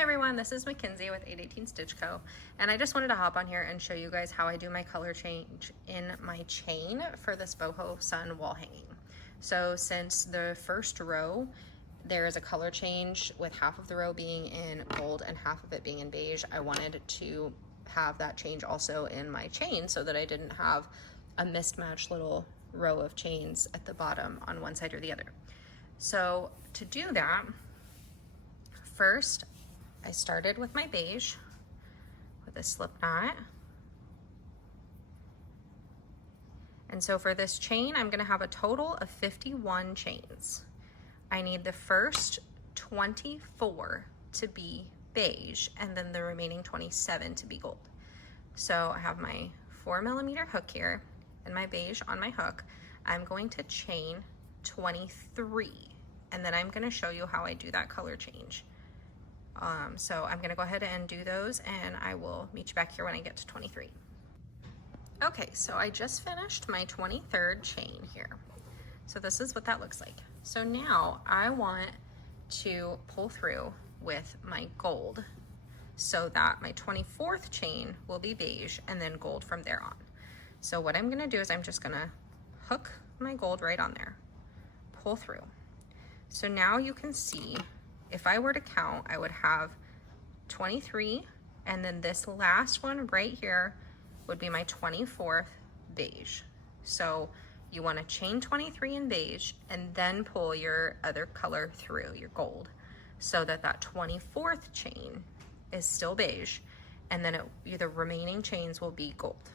Hi everyone, this is Mackenzie with 818 Stitch Co. And I just wanted to hop on here and show you guys how I do my color change in my chain for this Boho Sun wall hanging. So since the first row, there is a color change with half of the row being in gold and half of it being in beige, I wanted to have that change also in my chain so that I didn't have a mismatched little row of chains at the bottom on one side or the other. So to do that, first, I started with my beige with a slip knot. And so for this chain, I'm gonna have a total of 51 chains. I need the first 24 to be beige and then the remaining 27 to be gold. So I have my 4mm hook here and my beige on my hook. I'm going to chain 23 and then I'm gonna show you how I do that color change. So I'm gonna go ahead and do those and I will meet you back here when I get to 23. Okay, so I just finished my 23rd chain here. So this is what that looks like. So now I want to pull through with my gold so that my 24th chain will be beige and then gold from there on. So what I'm gonna do is I'm just gonna hook my gold right on there, pull through. So now you can see, if I were to count, I would have 23, and then this last one right here would be my 24th beige. So you want to chain 23 in beige and then pull your other color through, your gold, so that that 24th chain is still beige, and then the remaining chains will be gold.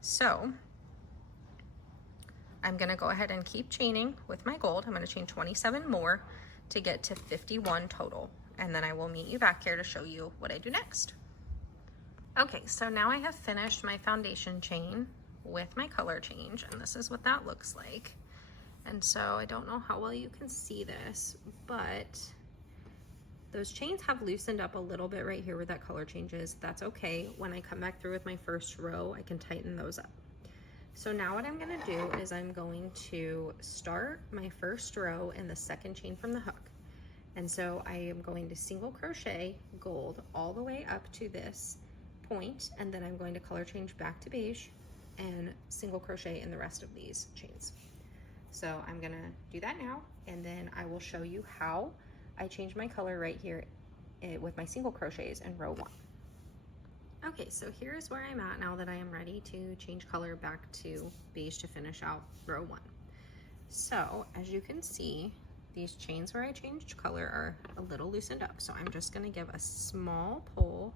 So I'm gonna go ahead and keep chaining with my gold. I'm gonna chain 27 more to get to 51 total. And then I will meet you back here to show you what I do next. Okay, so now I have finished my foundation chain with my color change, and this is what that looks like. And so I don't know how well you can see this, but those chains have loosened up a little bit right here where that color change is. That's okay. When I come back through with my first row, I can tighten those up. So now what I'm gonna do is I'm going to start my first row in the second chain from the hook. And so I am going to single crochet gold all the way up to this point, and then I'm going to color change back to beige and single crochet in the rest of these chains. So I'm gonna do that now, and then I will show you how I change my color right here with my single crochets in row 1. Okay, so here's where I'm at now that I am ready to change color back to beige to finish out row 1. So as you can see, these chains where I changed color are a little loosened up. So I'm just gonna give a small pull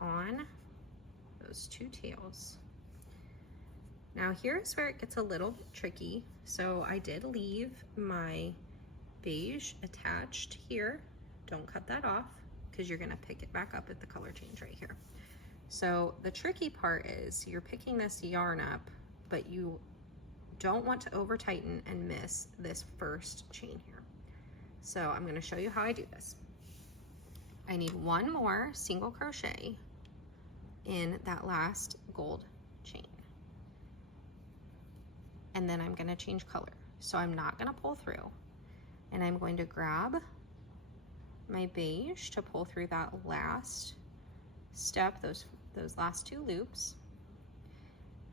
on those two tails. Now here's where it gets a little bit tricky. So I did leave my beige attached here. Don't cut that off, because you're gonna pick it back up at the color change right here. So the tricky part is you're picking this yarn up, but you don't want to over tighten and miss this first chain here. So I'm gonna show you how I do this. I need one more single crochet in that last gold chain. And then I'm gonna change color. So I'm not gonna pull through, and I'm going to grab my beige to pull through that last step, those last two loops.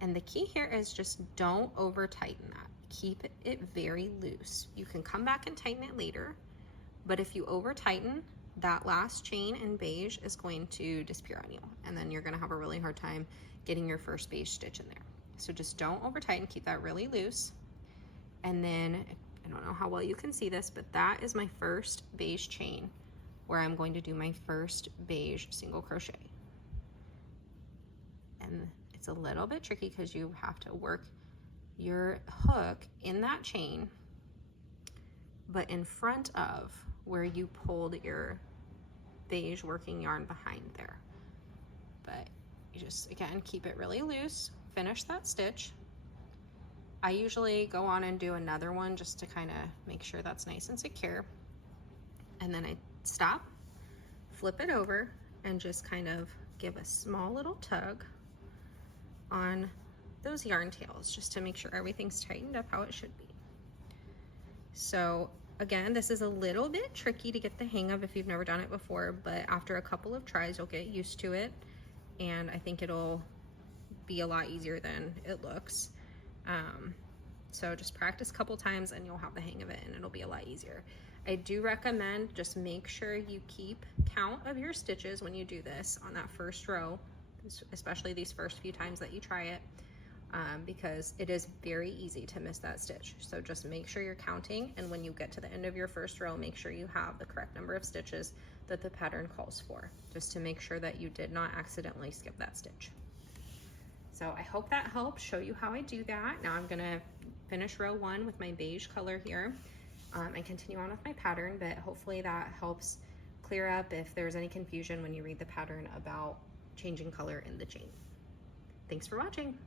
And the key here is just don't over tighten that. Keep it very loose. You can come back and tighten it later, but if you over tighten, that last chain in beige is going to disappear on you, and then you're gonna have a really hard time getting your first beige stitch in there. So just don't over tighten, keep that really loose. And then, I don't know how well you can see this, but that is my first beige chain where I'm going to do my first beige single crochet. And it's a little bit tricky because you have to work your hook in that chain, but in front of where you pulled your beige working yarn behind there. But you just, again, keep it really loose, finish that stitch. I usually go on and do another one just to kind of make sure that's nice and secure. And then I stop, flip it over, and just kind of give a small little tug on those yarn tails just to make sure everything's tightened up how it should be. So again, this is a little bit tricky to get the hang of if you've never done it before, but after a couple of tries, you'll get used to it. And I think it'll be a lot easier than it looks. So just practice a couple times and you'll have the hang of it and it'll be a lot easier. I do recommend just make sure you keep count of your stitches when you do this on that first row, especially these first few times that you try it, because it is very easy to miss that stitch. So just make sure you're counting, and when you get to the end of your first row, make sure you have the correct number of stitches that the pattern calls for, just to make sure that you did not accidentally skip that stitch. So I hope that helps show you how I do that. Now I'm gonna finish row 1 with my beige color here and continue on with my pattern, but hopefully that helps clear up if there's any confusion when you read the pattern about changing color in the chain. Thanks for watching.